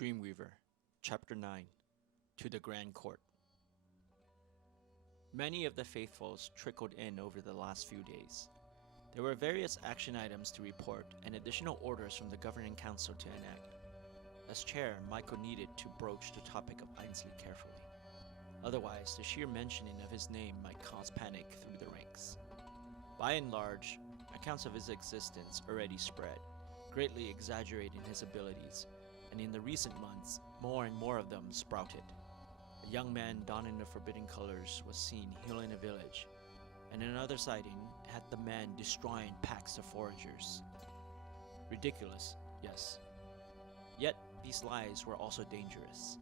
Dreamweaver, Chapter 9, To the Grand Court. Many of the faithfuls trickled in over the last few days. There were various action items to report and additional orders from the Governing Council to enact. As chair, Michael needed to broach the topic of Ainsley carefully. Otherwise, the sheer mentioning of his name might cause panic through the ranks. By and large, accounts of his existence already spread, greatly exaggerating his abilities, and in the recent months, more and more of them sprouted. A young man donning the forbidden colors was seen healing a village, and another sighting had the man destroying packs of foragers. Ridiculous, yes. Yet, these lies were also dangerous.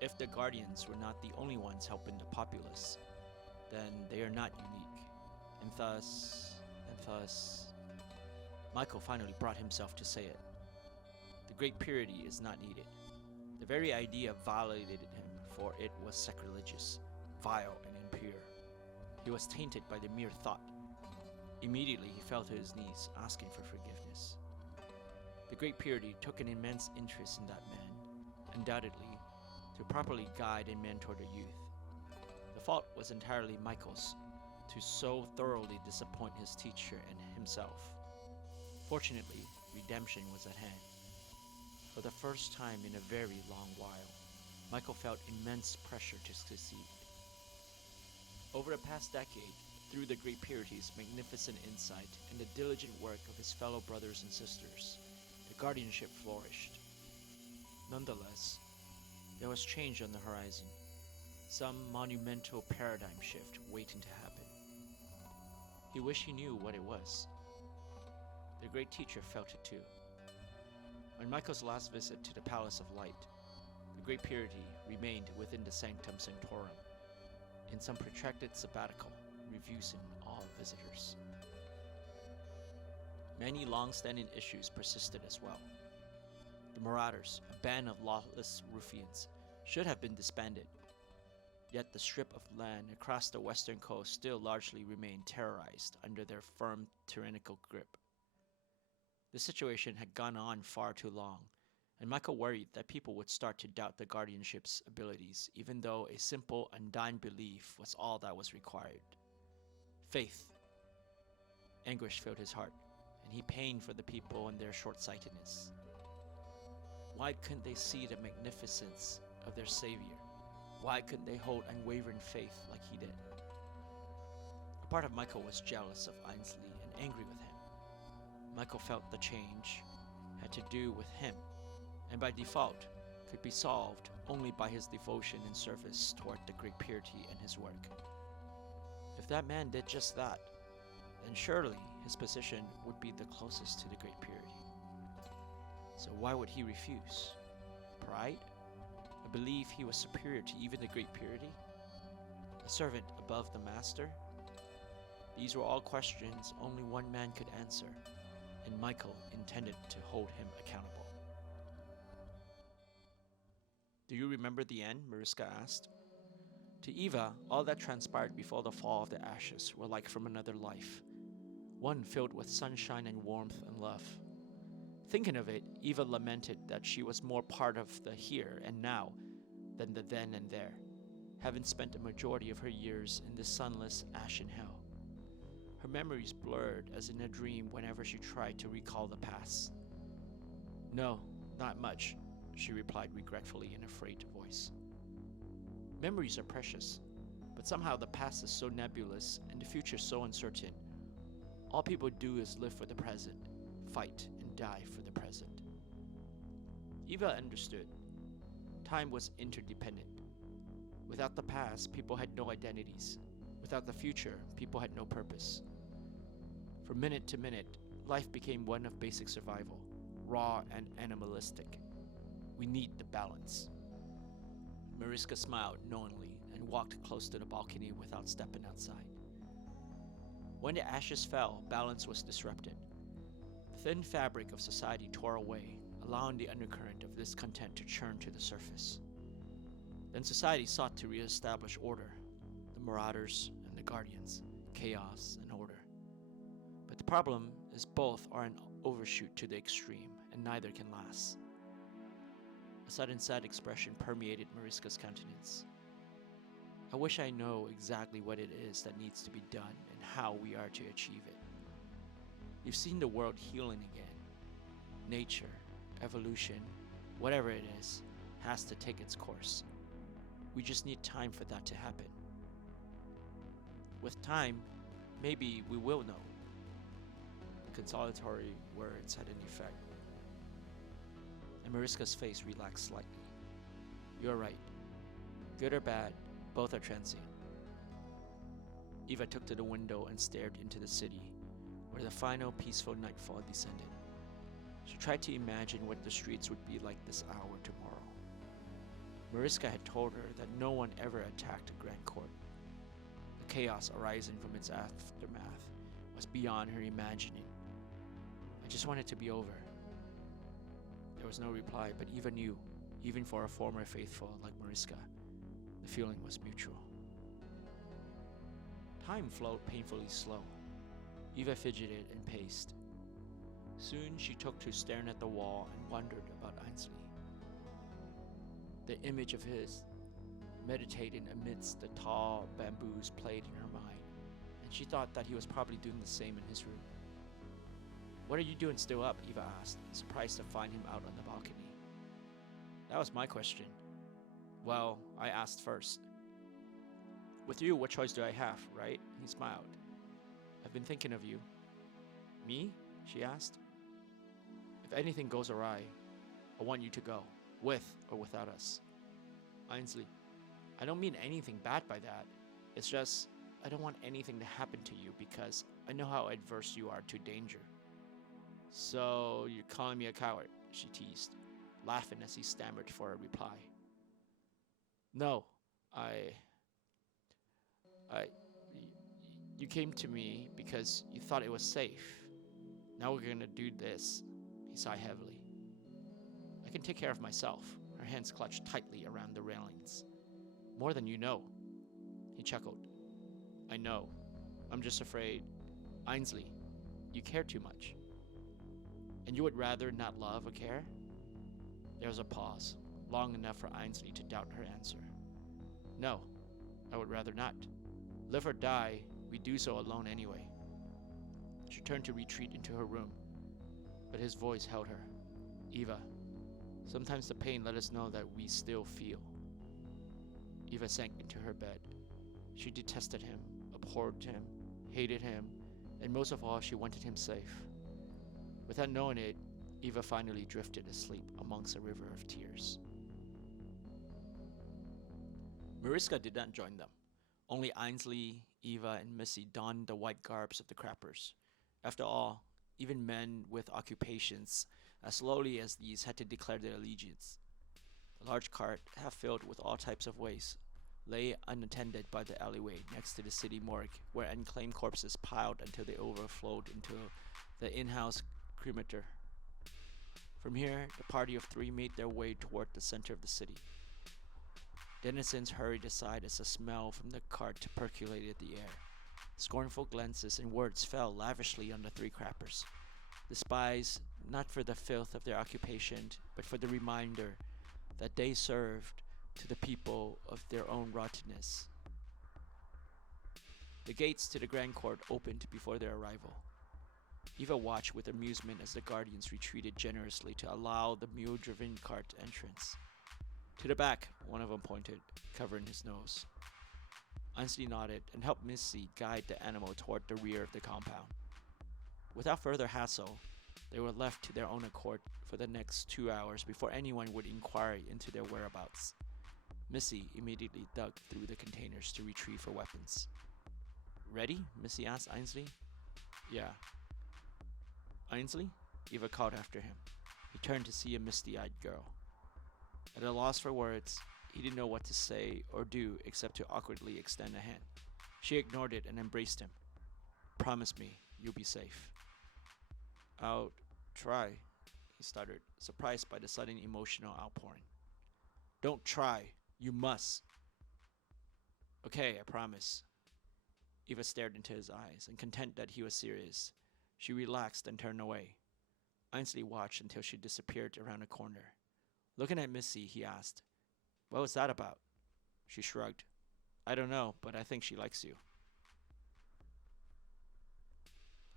If the Guardians were not the only ones helping the populace, then they are not unique. And thus... Michael finally brought himself to say it. The Great Purity is not needed. The very idea violated him, for it was sacrilegious, vile, and impure. He was tainted by the mere thought. Immediately he fell to his knees, asking for forgiveness. The Great Purity took an immense interest in that man, undoubtedly, to properly guide and mentor the youth. The fault was entirely Michael's, to so thoroughly disappoint his teacher and himself. Fortunately, redemption was at hand. For the first time in a very long while, Michael felt immense pressure to succeed. Over the past decade, through the Great Purity's magnificent insight and the diligent work of his fellow brothers and sisters, the guardianship flourished. Nonetheless, there was change on the horizon, some monumental paradigm shift waiting to happen. He wished he knew what it was. The great teacher felt it too. On Michael's last visit to the Palace of Light, the Great Purity remained within the Sanctum Sanctorum, in some protracted sabbatical, refusing all visitors. Many long-standing issues persisted as well. The Marauders, a band of lawless ruffians, should have been disbanded. Yet the strip of land across the western coast still largely remained terrorized under their firm tyrannical grip. The situation had gone on far too long, and Michael worried that people would start to doubt the guardianship's abilities, even though a simple, undying belief was all that was required. Faith. Anguish filled his heart, and he pained for the people and their short-sightedness. Why couldn't they see the magnificence of their Savior? Why couldn't they hold unwavering faith like he did? A part of Michael was jealous of Ainsley and angry with him. Michael felt the change had to do with him, and by default could be solved only by his devotion and service toward the Great Purity and his work. If that man did just that, then surely his position would be the closest to the Great Purity. So why would he refuse? Pride? A belief he was superior to even the Great Purity? A servant above the master? These were all questions only one man could answer, and Michael intended to hold him accountable. Do you remember the end? Mariska asked. To Eva, all that transpired before the fall of the ashes were like from another life, one filled with sunshine and warmth and love. Thinking of it, Eva lamented that she was more part of the here and now than the then and there, having spent the majority of her years in the sunless, ashen hell. Her memories blurred as in a dream whenever she tried to recall the past. No, not much, she replied regretfully in a frayed voice. Memories are precious, but somehow the past is so nebulous and the future so uncertain. All people do is live for the present, fight and die for the present. Eva understood. Time was interdependent. Without the past, people had no identities. Without the future, people had no purpose. From minute to minute, life became one of basic survival, raw and animalistic. We need the balance. Mariska smiled knowingly and walked close to the balcony without stepping outside. When the ashes fell, balance was disrupted. The thin fabric of society tore away, allowing the undercurrent of discontent to churn to the surface. Then society sought to re-establish order, the Marauders and the Guardians, chaos and order. But the problem is both are an overshoot to the extreme, and neither can last. A sudden sad expression permeated Mariska's countenance. I wish I know exactly what it is that needs to be done and how we are to achieve it. You've seen the world healing again. Nature, evolution, whatever it is, has to take its course. We just need time for that to happen. With time, maybe we will know. The consolatory words had an effect, and Mariska's face relaxed slightly. You're right. Good or bad, both are transient. Eva took to the window and stared into the city, where the final peaceful nightfall descended. She tried to imagine what the streets would be like this hour tomorrow. Mariska had told her that no one ever attacked the Grand Court. The chaos arising from its aftermath was beyond her imagining. I just want it to be over. There was no reply, but Eva knew, even for a former faithful like Mariska, the feeling was mutual. Time flowed painfully slow. Eva fidgeted and paced. Soon she took to staring at the wall and wondered about Ainsley. The image of his meditating amidst the tall bamboos played in her mind, and she thought that he was probably doing the same in his room. What are you doing still up? Eva asked, surprised to find him out on the balcony. That was my question. Well, I asked first. With you, what choice do I have, right? He smiled. I've been thinking of you. Me? She asked. If anything goes awry, I want you to go, with or without us. Ainsley, I don't mean anything bad by that. It's just, I don't want anything to happen to you because I know how adverse you are to danger. So, you're calling me a coward, she teased, laughing as he stammered for a reply. No, you came to me because you thought it was safe. Now we're gonna do this, he sighed heavily. I can take care of myself. Her hands clutched tightly around the railings. More than you know, he chuckled. I know. I'm just afraid. Ainsley, you care too much. And you would rather not love or care? There was a pause, long enough for Ainsley to doubt her answer. No, I would rather not. Live or die, we do so alone anyway. She turned to retreat into her room, but his voice held her. Eva, sometimes the pain let us know that we still feel. Eva sank into her bed. She detested him, abhorred him, hated him, and most of all, she wanted him safe. Without knowing it, Eva finally drifted asleep amongst a river of tears. Mariska did not join them. Only Ainsley, Eva, and Missy donned the white garbs of the Crappers. After all, even men with occupations as lowly as these had to declare their allegiance. A large cart, half filled with all types of waste, lay unattended by the alleyway next to the city morgue, where unclaimed corpses piled until they overflowed into the in-house cremator. From here, the party of three made their way toward the center of the city. Denizens hurried aside as the smell from the cart percolated the air. Scornful glances and words fell lavishly on the three Crappers, despised not for the filth of their occupation, but for the reminder that they served to the people of their own rottenness. The gates to the Grand Court opened before their arrival. Eva watched with amusement as the guardians retreated generously to allow the mule-driven cart entrance. To the back, one of them pointed, covering his nose. Ainsley nodded and helped Missy guide the animal toward the rear of the compound. Without further hassle, they were left to their own accord for the next 2 hours before anyone would inquire into their whereabouts. Missy immediately dug through the containers to retrieve her weapons. Ready? Missy asked Ainsley. Yeah. Ainsley? Eva called after him. He turned to see a misty-eyed girl. At a loss for words, he didn't know what to say or do except to awkwardly extend a hand. She ignored it and embraced him. Promise me, you'll be safe. I'll try, he stuttered, surprised by the sudden emotional outpouring. Don't try. You must. Okay, I promise. Eva stared into his eyes, and content that he was serious, she relaxed and turned away. Ainsley watched until she disappeared around a corner. Looking at Missy, he asked, "What was that about?" She shrugged. "I don't know, but I think she likes you."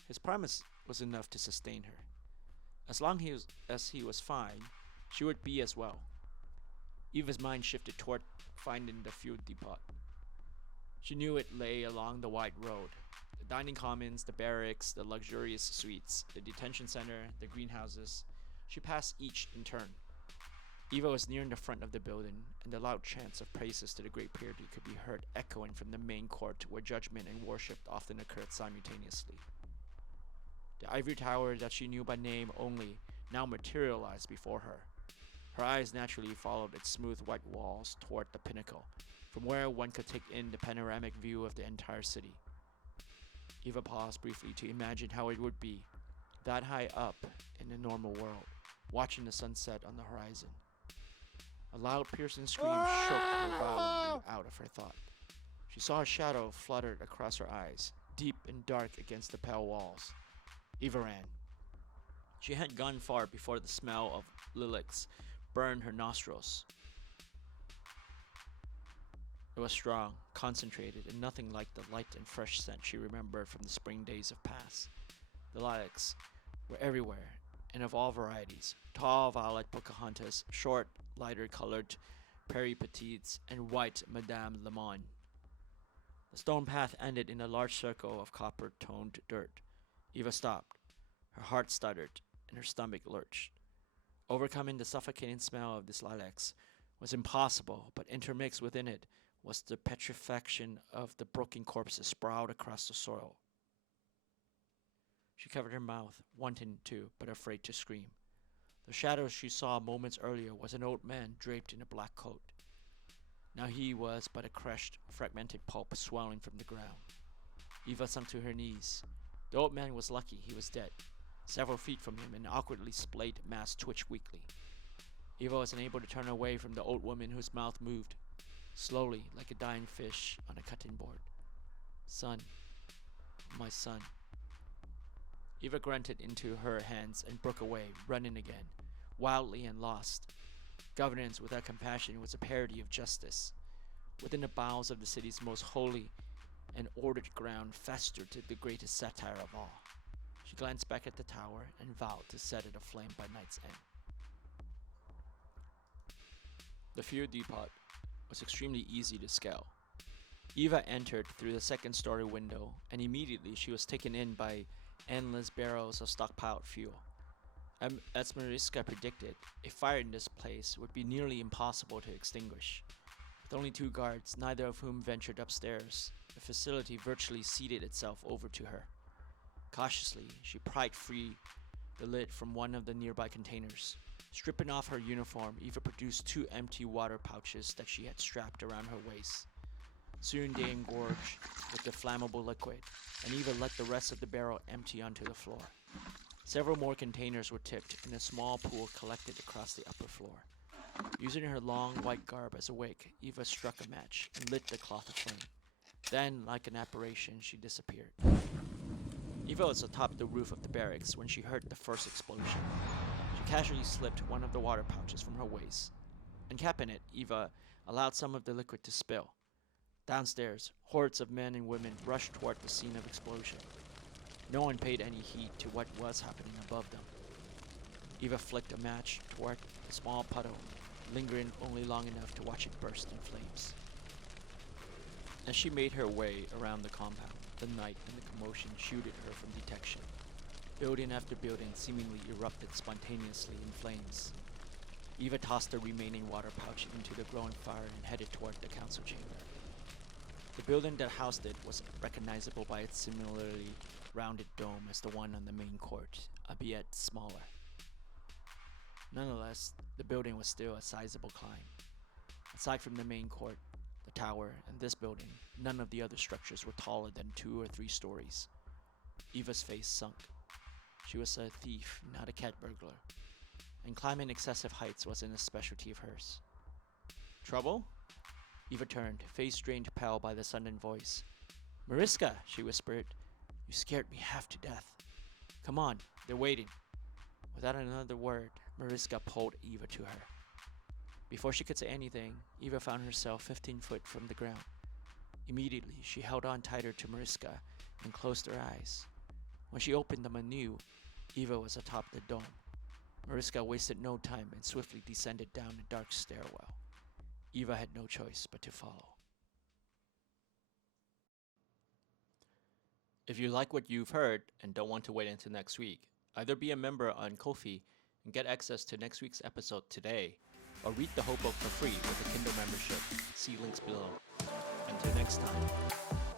His promise was enough to sustain her. As he was fine, she would be as well. Eva's mind shifted toward finding the fuel depot. She knew it lay along the wide road. The dining commons, the barracks, the luxurious suites, the detention center, the greenhouses. She passed each in turn. Eva was nearing the front of the building, and the loud chants of praises to the great Purity could be heard echoing from the main court where judgment and worship often occurred simultaneously. The ivory tower that she knew by name only now materialized before her. Her eyes naturally followed its smooth white walls toward the pinnacle, from where one could take in the panoramic view of the entire city. Eva paused briefly to imagine how it would be, that high up in the normal world, watching the sunset on the horizon. A loud, piercing scream shook her violently out of her thought. She saw a shadow fluttered across her eyes, deep and dark against the pale walls. Eva ran. She hadn't gone far before the smell of lilacs burned her nostrils. It was strong, concentrated, and nothing like the light and fresh scent she remembered from the spring days of past. The lilacs were everywhere, and of all varieties: tall violet Pocahontas, short, lighter colored Peripetetes, and white Madame Lemon. The stone path ended in a large circle of copper-toned dirt. Eva stopped. Her heart stuttered, and her stomach lurched. Overcoming the suffocating smell of these lilacs was impossible, but intermixed within it was the petrifaction of the broken corpses sprawled across the soil. She covered her mouth, wanting to, but afraid to scream. The shadow she saw moments earlier was an old man draped in a black coat. Now he was but a crushed, fragmented pulp swelling from the ground. Eva sunk to her knees. The old man was lucky he was dead. Several feet from him, an awkwardly splayed mass twitched weakly. Eva was unable to turn away from the old woman whose mouth moved, slowly like a dying fish on a cutting board. "Son, my son." Eva grunted into her hands and broke away, running again, wildly and lost. Governance without compassion was a parody of justice. Within the bowels of the city's most holy and ordered ground festered the greatest satire of all. She glanced back at the tower and vowed to set it aflame by night's end. The fuel depot was extremely easy to scale. Eva entered through the second-story window, and immediately she was taken in by endless barrels of stockpiled fuel. As Mariska predicted, a fire in this place would be nearly impossible to extinguish. With only 2 guards, neither of whom ventured upstairs, the facility virtually ceded itself over to her. Cautiously, she pried free the lid from one of the nearby containers. Stripping off her uniform, Eva produced 2 empty water pouches that she had strapped around her waist. Soon they engorged with the flammable liquid, and Eva let the rest of the barrel empty onto the floor. Several more containers were tipped, and a small pool collected across the upper floor. Using her long white garb as a wick, Eva struck a match and lit the cloth aflame. Then, like an apparition, she disappeared. Eva was atop the roof of the barracks when she heard the first explosion. She casually slipped one of the water pouches from her waist. Uncapping it, Eva allowed some of the liquid to spill. Downstairs, hordes of men and women rushed toward the scene of explosion. No one paid any heed to what was happening above them. Eva flicked a match toward a small puddle, lingering only long enough to watch it burst in flames. As she made her way around the compound, the night and the commotion shielded her from detection. Building after building seemingly erupted spontaneously in flames. Eva tossed the remaining water pouch into the growing fire and headed toward the council chamber. The building that housed it was recognizable by its similarly rounded dome as the one on the main court, albeit smaller. Nonetheless, the building was still a sizable climb. Aside from the main court, the tower, and this building, none of the other structures were taller than 2 or 3 stories. Eva's face sunk. She was a thief, not a cat burglar, and climbing excessive heights wasn't a specialty of hers. "Trouble?" Eva turned, face drained pale by the sudden voice. "Mariska," she whispered, "you scared me half to death. Come on, they're waiting." Without another word, Mariska pulled Eva to her. Before she could say anything, Eva found herself 15 feet from the ground. Immediately, she held on tighter to Mariska and closed her eyes. When she opened them anew, Eva was atop the dome. Mariska wasted no time and swiftly descended down a dark stairwell. Eva had no choice but to follow. If you like what you've heard and don't want to wait until next week, either be a member on Ko-fi and get access to next week's episode today, or read the whole book for free with a Kindle membership. See links below. Until next time.